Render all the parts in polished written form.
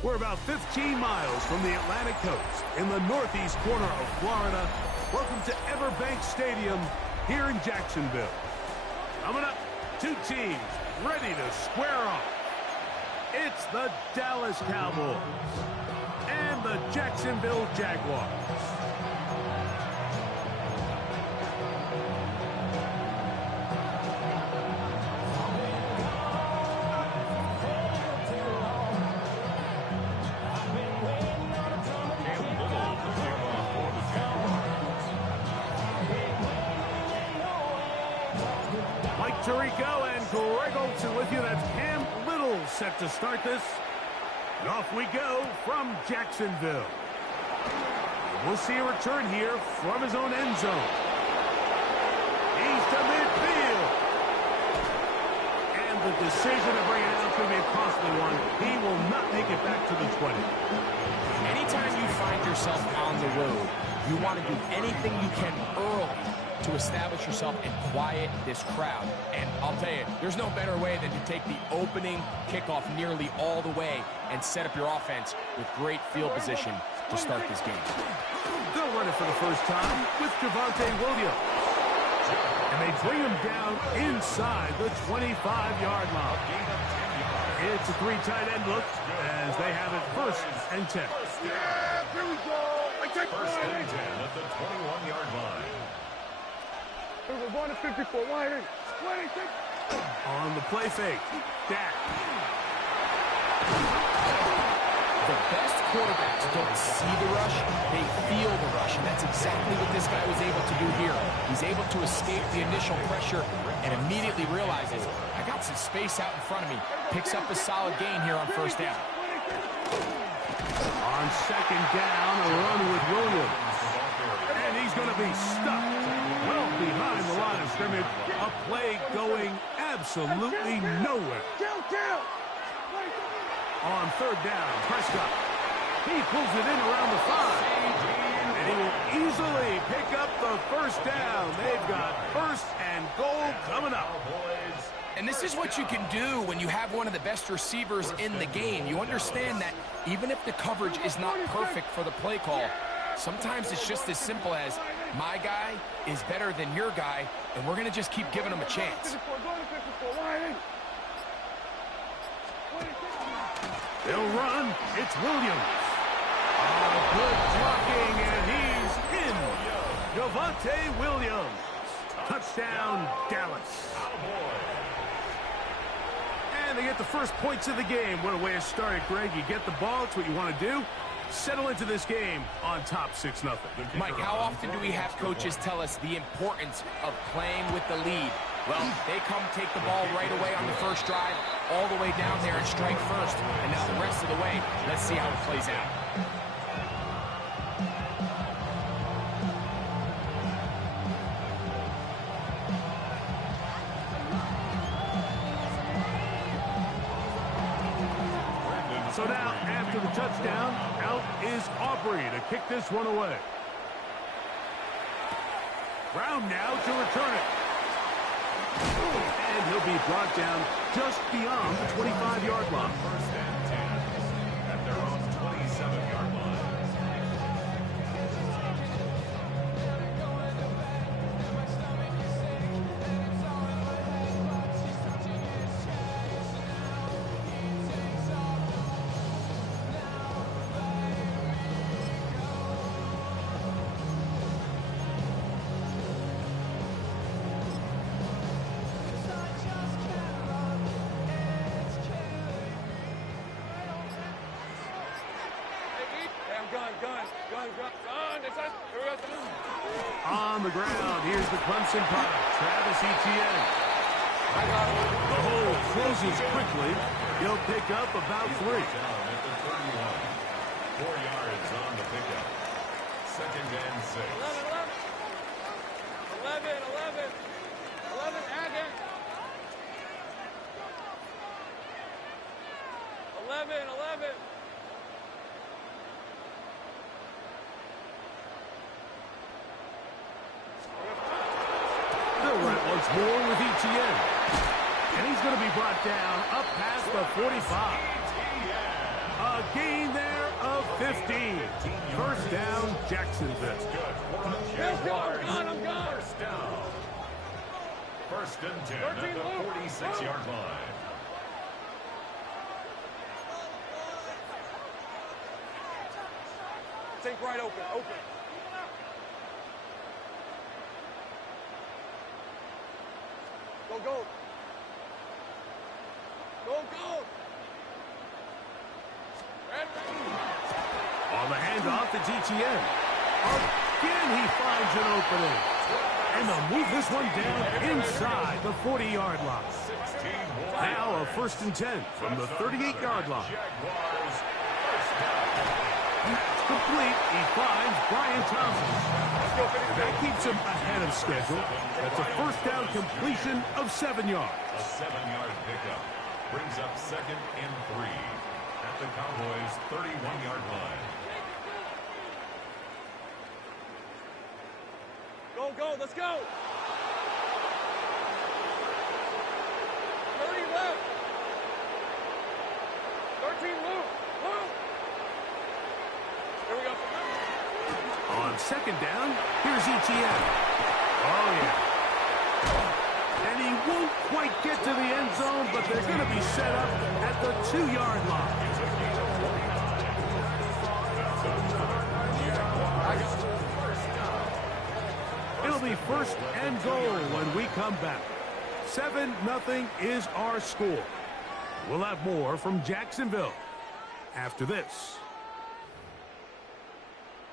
We're about 15 miles from the Atlantic coast in the northeast corner of Florida. Welcome to Everbank Stadium here in Jacksonville. Coming up, two teams ready to square off. It's the Dallas Cowboys and the Jacksonville Jaguars. Tirico and Greg Olsen with you. That's Cam Little set to start this. And off we go from Jacksonville. We'll see a return here from his own end zone. He's to midfield. And the decision to bring it out is going to be a costly one. He will not make it back to the 20. Anytime you find yourself on the road, you want to do anything you can early to establish yourself and quiet this crowd. And I'll tell you, there's no better way than to take the opening kickoff nearly all the way and set up your offense with great field position to start this game. They'll run it for the first time with Javonte Williams. And they bring him down inside the 25-yard line. It's a three tight end look as they have it 1st and 10. Yeah, here we go. First and 10 at the 21-yard line. We're going to 54. Wide. 26. On the play fake. Dak. The best quarterbacks don't see the rush, they feel the rush, and that's exactly what this guy was able to do here. He's able to escape the initial pressure and immediately realizes, I got some space out in front of me. Picks up a solid gain here on 1st down. On 2nd down, a run with Williams. And he's going to be stuck well behind the line of scrimmage. A play going absolutely nowhere. On 3rd down, Prescott. He pulls it in around the 5. And he will easily pick up the 1st down. They've got 1st and goal coming up. And this is what you can do when you have one of the best receivers in the game. You understand that even if the coverage is not perfect for the play call, sometimes it's just as simple as my guy is better than your guy, and we're going to just keep giving him a chance. They'll run. It's Williams. Good blocking, and he's in. Javonte Williams. Touchdown, Dallas. And they get the first points of the game. What a way to start it, Greg. You get the ball. It's what you want to do. Settle into this game on top 6-0. Mike, how often do we have coaches tell us the importance of playing with the lead? Well, they come take the ball right away on the first drive, all the way down there and strike first. And now the rest of the way, let's see how it plays out. So now, after the touchdown, out is Aubrey to kick this one away. Brown now to return it. And he'll be brought down just beyond the 25-yard line. 1st and 10 at their own 27-yard line. On the ground, here's the Clemson punter, Travis Etienne. The hole closes quickly. He'll pick up about 3. 4 yards on the pickup. 2nd and 6. 11, Agate. 11. They'll run it once more with Etienne. And he's going to be brought down up past the 45. A gain 15. First down, Jacksonville. Let's go. I'm gone. First down. First and 10 at the 46-yard line. Take right open. Go. On the handoff, it's Etienne. Again, he finds an opening. And they'll move this one down inside the 40-yard line. Now a first and 10 from the 38-yard line. Complete, he finds Brian Thompson. And that keeps him ahead of schedule. That's a first down completion of 7 yards. A 7-yard pickup brings up second and 3 at the Cowboys' 31-yard line. Go, let's go. 30 left. 13 loose. Here we go. On second down, here's Etienne. Oh, yeah. And he won't quite get to the end zone, but they're going to be set up at the 2-yard line. It'll be first and goal when we come back. 7-0 is our score. We'll have more from Jacksonville after this.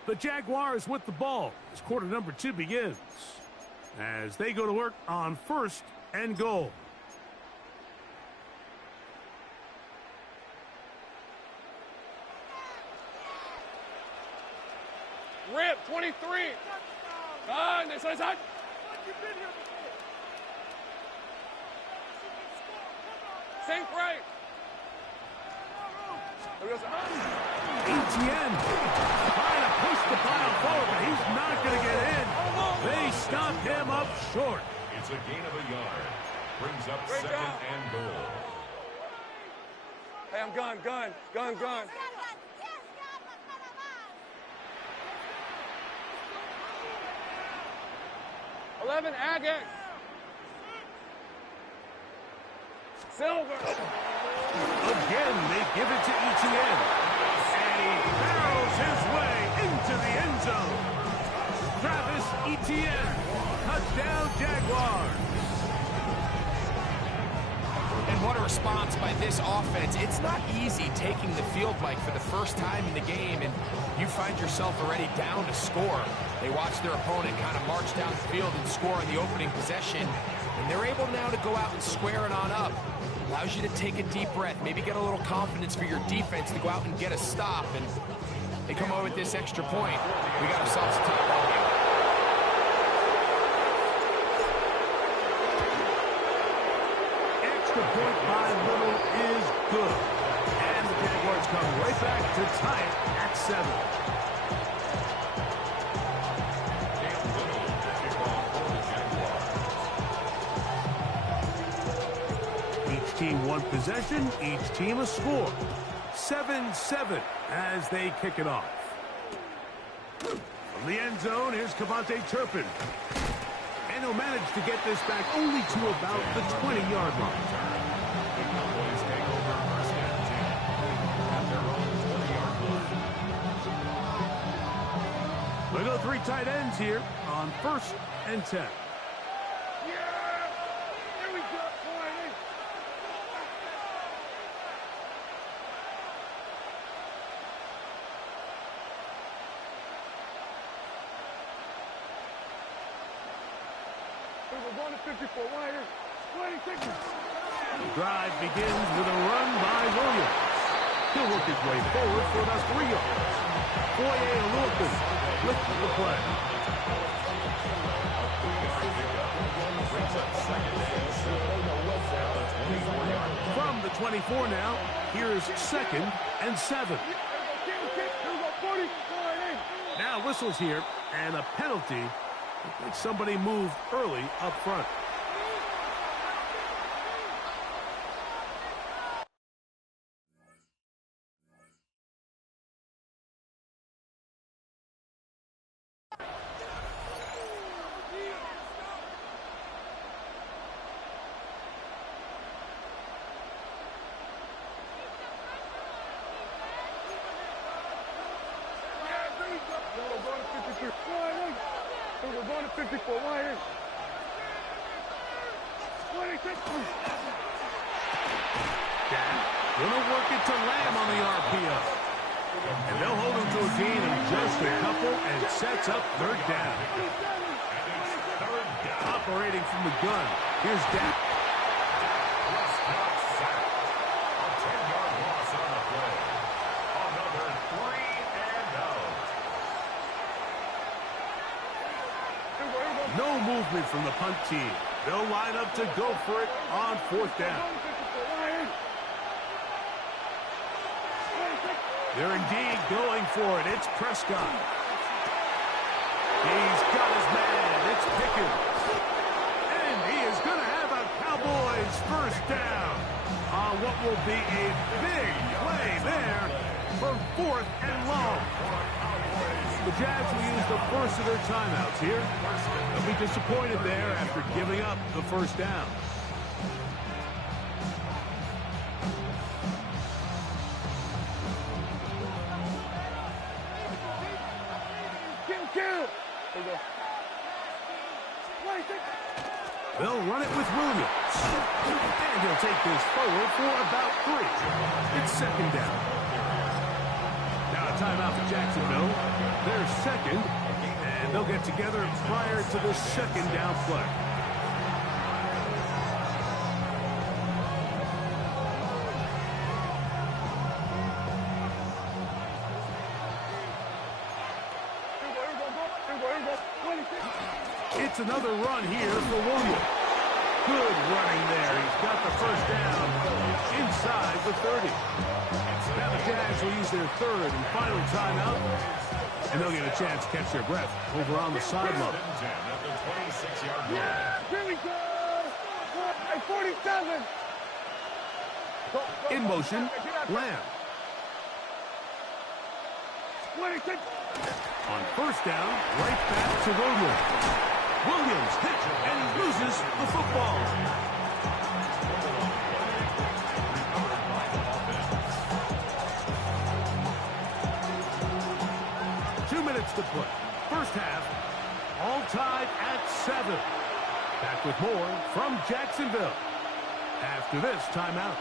The Jaguars with the ball as quarter number 2 begins, as they go to work on first and goal. Rip, 23. This is it. Sink right. Etienne trying to push the pile forward, but he's not going to get in. They stop him up short. It's a gain of a yard. Brings up second and goal. Hey, I'm gone. 11, Agate. Silver. Again, they give it to Etienne. And he barrels his way into the end zone. Travis Etienne. Touchdown, Jaguars. And what a response by this offense. It's not easy taking the field, Mike, for the first time in the game, and you find yourself already down to score. They watch their opponent kind of march down the field and score on the opening possession, and they're able now to go out and square it on up. Allows you to take a deep breath, maybe get a little confidence for your defense to go out and get a stop, and they come away with this extra point. We got ourselves a tie ball game. The point by Little is good. And the Jaguars come right back to tie it at 7. Each team one possession, each team a score. 7-7 as they kick it off. From the end zone, here's Cavante Turpin. And he'll manage to get this back only to about the 20-yard line. We go 3 tight ends here on first and 10. Yeah! There we go, boy. We're going to 54. 20 seconds. The drive begins with a run by Williams. He'll work his way forward for about 3 yards. Foye Oluokun with the play. From the 24 now, here's second and 7. Now whistles here, and a penalty. I think somebody moved early up front. 54 wide. 26. Dak gonna work it to Lamb on the RPO. And they'll hold him to a gain of just a couple and sets up third down. Operating from the gun. Here's Dak. A 10-yard loss on the play. Another 3 and out. No movement from the punt team. They'll line up to go for it on fourth down. They're indeed going for it. It's Prescott. He's got his man. It's Pickens. And he is going to have a Cowboys first down on what will be a big play there for fourth and long. The Jags will use the first of their timeouts here. They'll be disappointed there after giving up the first down. They'll run it with Williams. And he'll take this forward for about 3. It's second down. Now a timeout for Jacksonville. They're second, and they'll get together prior to the second down play. It's another run here for Williams. Good running there. He's got the first down inside the 30. Now the Jags will use their third and final timeout, and they'll get a chance to catch their breath over on the sideline. Yeah, here we go. At 47. In motion, Lamb. 26. On first down, right back to Williams. Williams hit and he loses the football. To play. First half, all tied at 7. Back with more from Jacksonville after this timeout.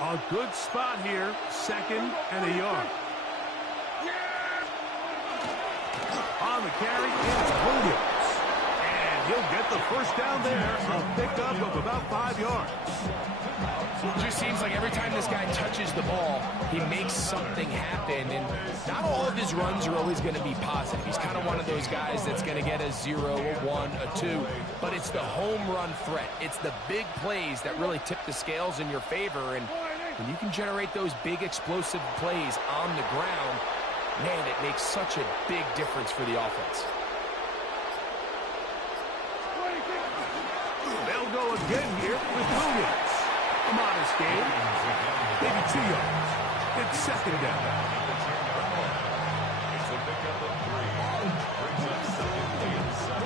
A good spot here, second and a yard. On the carry, it's Williams. And he'll get the first down there, a pickup of about 5 yards. It just seems like every time this guy touches the ball, he makes something happen. And not all of his runs are always going to be positive. He's kind of one of those guys that's going to get a 0, a 1, a 2. But it's the home run threat. It's the big plays that really tip the scales in your favor. And when you can generate those big explosive plays on the ground, man, it makes such a big difference for the offense. They'll go again here with Williams. A modest gain, maybe 2 yards. It's second down. It's a pickup of 3. Brings up second and 7.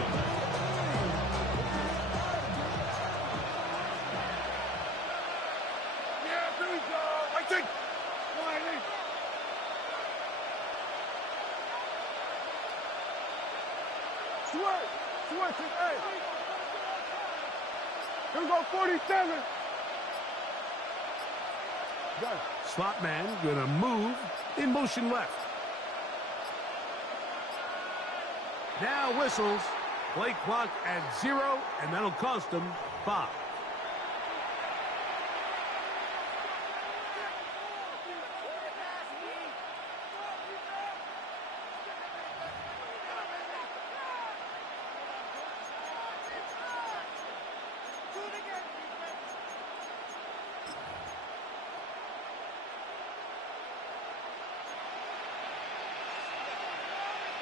Yeah, here we go. I think. Switch, hey. Here we go, 47. Slot man gonna move in motion left. Now whistles. Play clock at 0, and that'll cost them 5.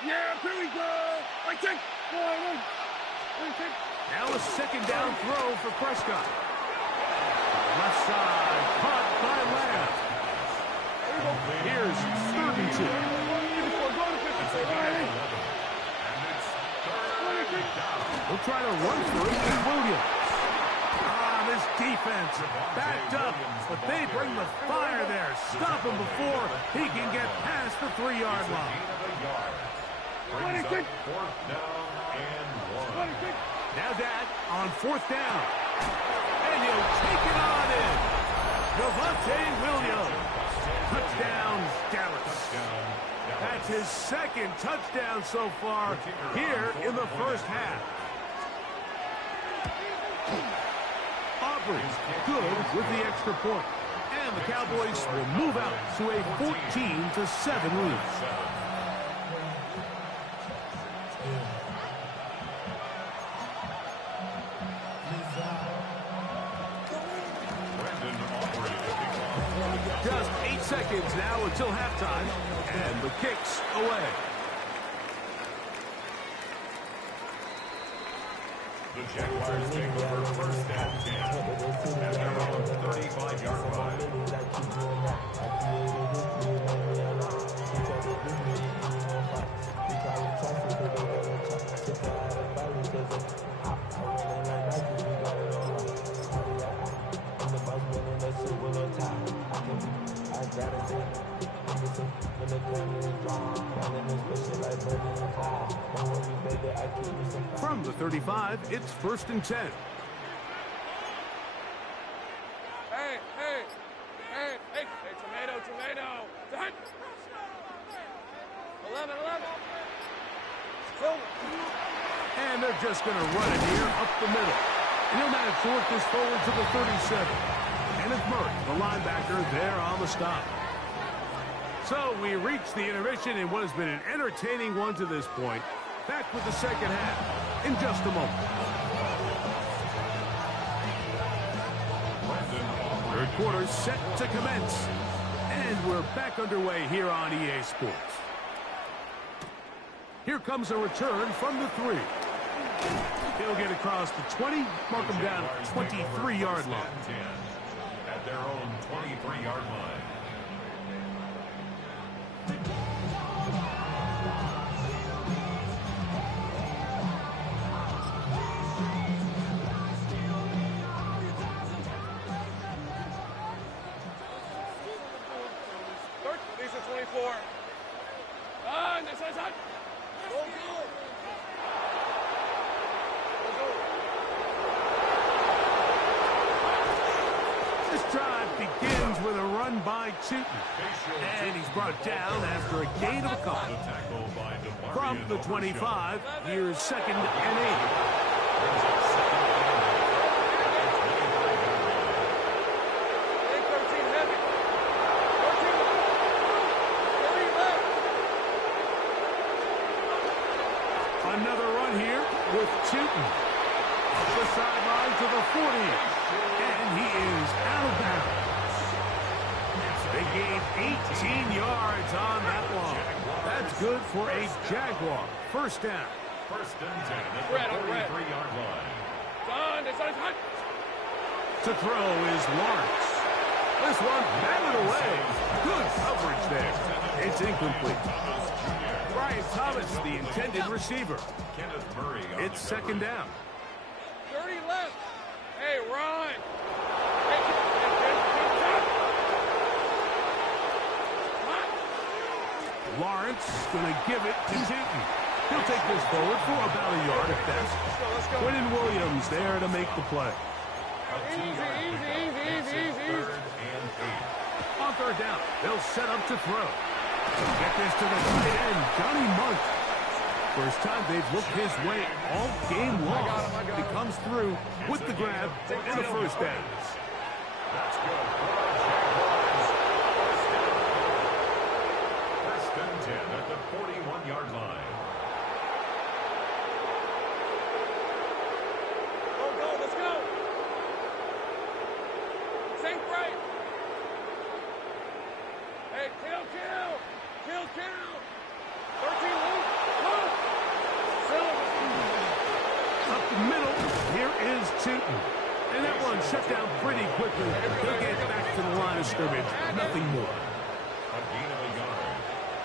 Yeah, here we go. I think. Now a second down throw for Prescott. Left side, caught by Lamb. Here's 32. We'll try to run through it with Williams. Bears defense backed up, but they bring the fire there. Stop him before he can get past the 3-yard line. Brings up 4th down and 1. Now Dak on 4th down. And he'll take it on in. Javonte Williams. Touchdown, Dallas. That's his 2nd touchdown so far here in the first half. Aubrey good with the extra point. And the Cowboys will move out to a 14-7 lead. Just 8 seconds now until halftime, and the kick's away. The Jaguars take over 1st and 10 at their own 35-yard line. From the 35, it's 1st and 10. Hey, tomato. 11. And they're just going to run it here up the middle. And he'll manage to work this forward to the 37. Kenneth Murray, the linebacker, there on the stop. So we reach the intermission in what has been an entertaining one to this point. Back with the second half in just a moment. Third quarter set to commence. And we're back underway here on EA Sports. Here comes a return from the 3. He'll get across the 20, mark him down 23-yard line. At their own 23-yard line. Lisa 24. Next side. Go. This drive begins with a run by Tootin. And he's brought down after a gain of a couple. From the 25, here's 2nd and 8. Another run here with Tootin. Up the sideline to the 40. And he is out of bounds. They gained 18 yards on that one. That's good for a Jaguar. 1st down. 1st and 10 at the 43-yard line. To throw is Lawrence. This one batted away. Good coverage there. It's incomplete. Brian Thomas, the intended receiver. Kenneth Murray. It's 2nd down. 30 left. Hey, Ron. Lawrence going to give it to Tootin. He'll take this forward for about a yard at best. Let's go. Quinnen Williams there to make the play. Easy. 3rd and 8. On 3rd down, they'll set up to throw. Get this to the tight end, Johnny Munt. First time they've looked his way all game long. He comes through with the grab and the 1st down. That's good. 1st and 10 at the 41-yard line. Go, let's go. Sink right. Hey, kill. 13 loose. Up the middle, here is Tootin. And that one shut down pretty quickly. He'll get back to the line of scrimmage. Nothing more. A gain of a yard.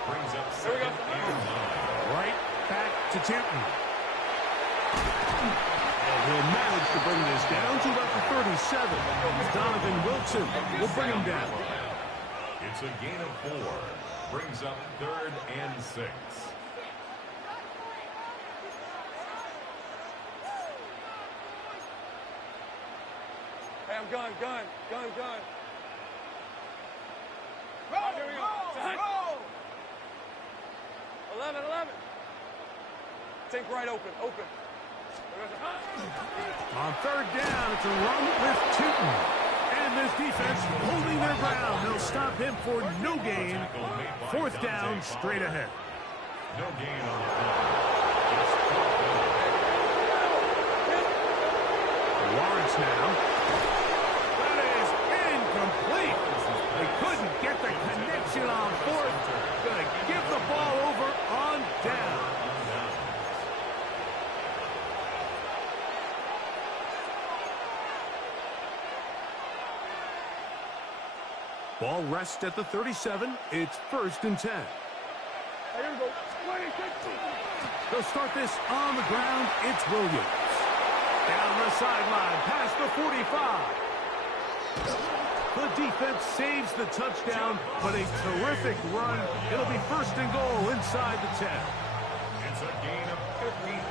Brings up 2nd and 9. Right back to Tootin. And he'll manage to bring this down to about the 37. Donovan Wilson will bring him down. It's a gain of 4. Brings up 3rd and 6. Hey, I'm gun. Roll, Here we go. roll. 11. Take right open. On 3rd down, it's a run with Tootin. And this defense holding their ground. They'll stop him for no gain. 4th down, straight ahead. No gain on the play. It's 4th down. Lawrence now. That is incomplete. They couldn't get the connection on 4th. Gonna give the ball over on down. Ball rests at the 37. It's 1st and 10. Hey, here we go. 26. They'll start this on the ground. It's Williams. Down the sideline, past the 45. The defense saves the touchdown, but a terrific run. It'll be 1st and goal inside the 10. It's a gain of 55.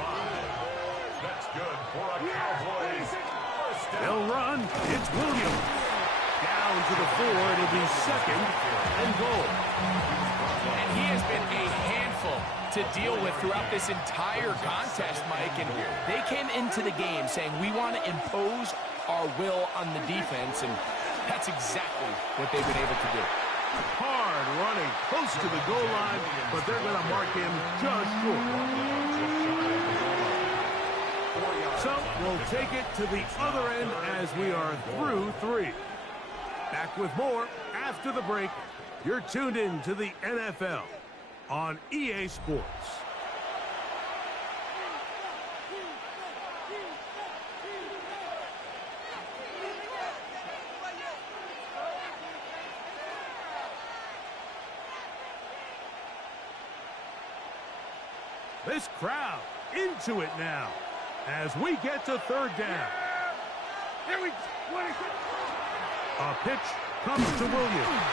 That's good for a Cowboys first down. They'll run. It's Williams. Down to the 4. It'll be 2nd and goal. And he has been a handful to deal with throughout this entire contest, Mike. And they came into the game saying, we want to impose our will on the defense, and that's exactly what they've been able to do. Hard running close to the goal line, but they're going to mark him just short. So we'll take it to the other end as we are through 3. Back with more after the break. You're tuned in to the NFL on EA Sports. This crowd into it now as we get to 3rd down. Here we 26. A pitch comes to Williams.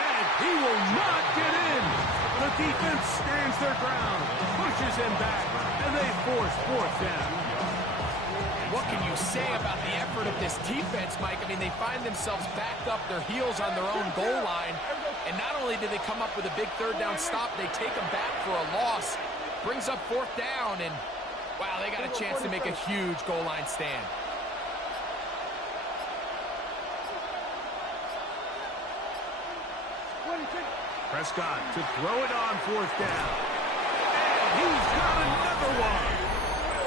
And he will not get in. The defense stands their ground, pushes him back, and they force 4th down. What can you say about the effort of this defense, Mike? I mean, they find themselves backed up their heels on their own goal line. And not only do they come up with a big 3rd down stop, they take them back for a loss. Brings up 4th down, and wow, they got a chance to make a huge goal line stand. Prescott to throw it on 4th down. And he's got another one.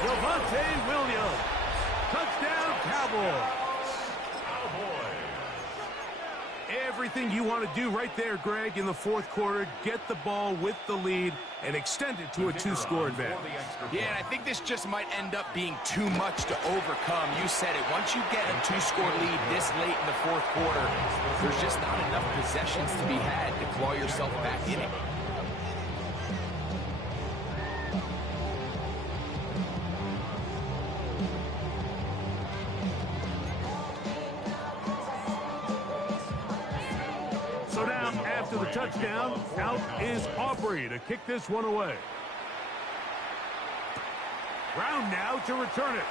Javonte Williams. Touchdown, Cowboys. Everything you want to do right there, Greg, in the 4th quarter. Get the ball with the lead and extend it to a 2-score advantage. Yeah, and I think this just might end up being too much to overcome. You said it. Once you get a 2-score lead this late in the 4th quarter, there's just not enough possessions to be had to claw yourself back in it. So now, after the touchdown, out is Aubrey to kick this one away. Brown now to return it.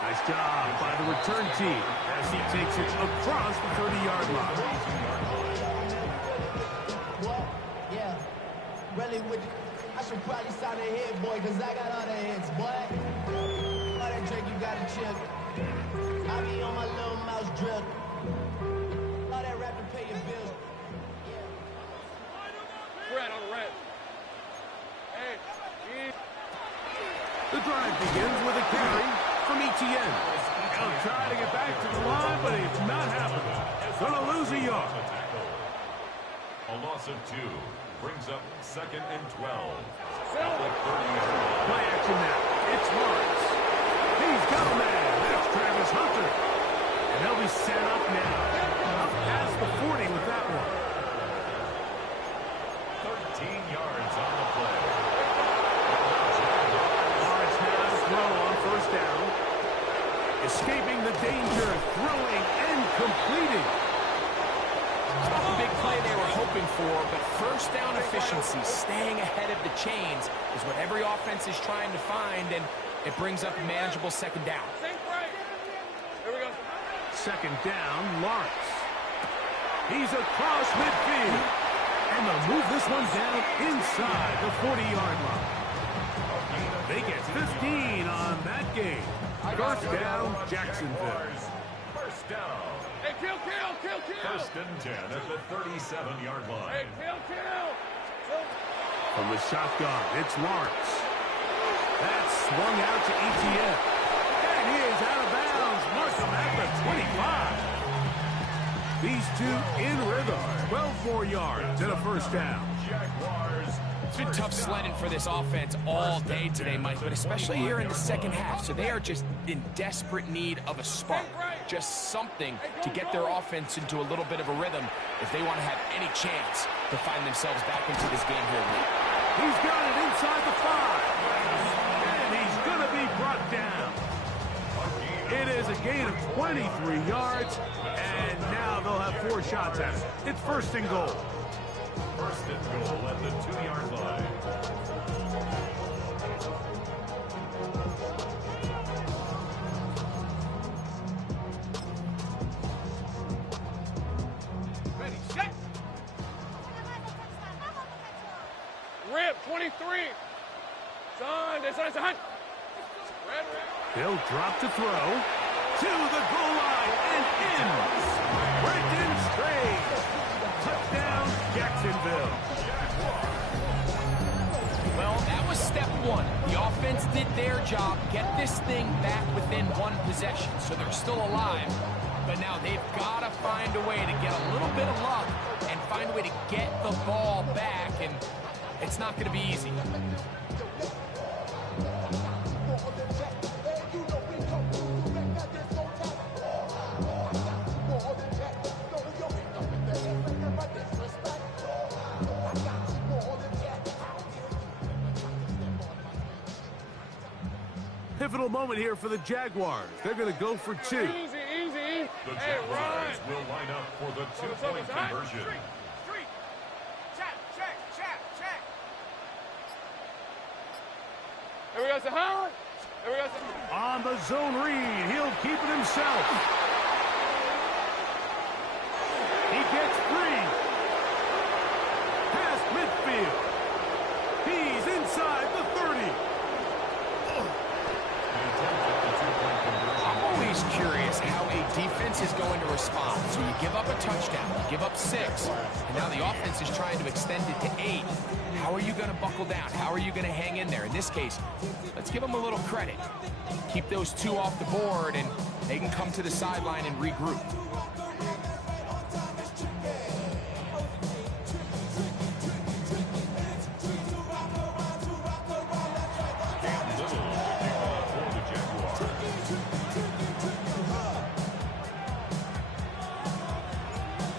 Nice job by the return team as he takes it across the 30-yard line. What? Yeah. Really with you. I should probably sign a hit, boy, because I got all the hits, boy. All that drink you got to chip. I be on my little mouse drip. All that rap to pay your bills. Red on the red. Hey. The drive begins with a carry from Etienne. They'll try to get back to the line, but it's not happening. Gonna lose a yard. A loss of 2 brings up 2nd and 12. At the 30-yard line. Play action now. It's Lawrence. He's got a man. That's Travis Hunter. And they'll be set up now. Up past the 40 with that one. 13 yards on the play. Lawrence now to throw on 1st down. play they were hoping for, but first down efficiency, staying ahead of the chains, is what every offense is trying to find, and it brings up a manageable second down. Here we go. Second down, Lawrence. He's across midfield. And they'll move this one down inside the 40-yard line. They get 15 on that game. First down, Jacksonville. First down. Hey, kill. First and 10 at the 37-yard line. Hey, kill. From the shotgun, it's Lawrence. That's swung out to ETN. And he is out of bounds. Mark him at the 25. These two in rhythm. 12 more yards and a first down. Jaguars. It's been tough sledding for this offense all day today, Mike, but especially here in the second half. So they are just in desperate need of a spark, just something to get their offense into a little bit of a rhythm if they want to have any chance to find themselves back into this game here late. He's got it inside the 5. And he's going to be brought down. It is a gain of 23 yards, and now they'll have 4 shots at it. It's first and goal. First and goal at the 2-yard line. Ready, set. Rip, 23. Son, hunt. Red. They'll drop to throw. To the goal line and in. Brendan Strays. Touchdown, Jacksonville. Well, that was step one. The offense did their job, get this thing back within one possession, so they're still alive. But now they've got to find a way to get a little bit of luck and find a way to get the ball back, and it's not going to be easy. Pivotal moment here for the Jaguars. They're going to go for 2. Easy. The Jaguars will line up for the 2-point conversion. Street. Check. Here we go, Sahara. On the zone read, he'll keep it himself. He gets 3. Past midfield. He's inside the 30. I'm always curious how a defense is going to respond. So you give up a touchdown, you give up 6, and now the offense is trying to extend it to 8. How are you going to buckle down? How are you going to hang in there? In this case, let's give them a little credit. Keep those 2 off the board, and they can come to the sideline and regroup.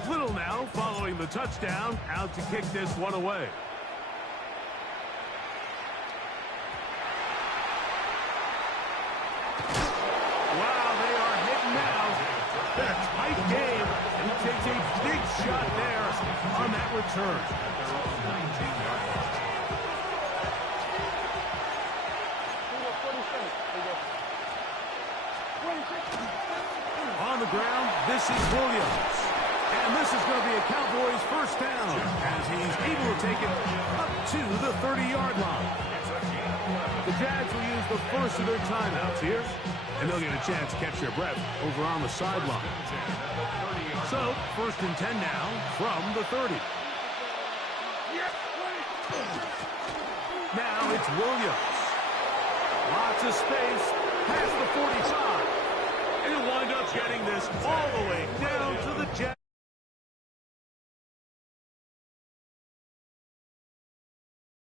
Little now following the touchdown, out to kick this one away. Wow, they are hitting now. Been a tight game, and he takes a big shot there on that return. On the ground, this is Williams. And this is going to be a Cowboys first down as he's able to take it up to the 30-yard line. The Jags will use the first of their timeouts here, and they'll get a chance to catch their breath over on the sideline. So, first and 10 now from the 30. Now it's Williams. Lots of space past the 45. And he'll wind up getting this all the way down to the Jags.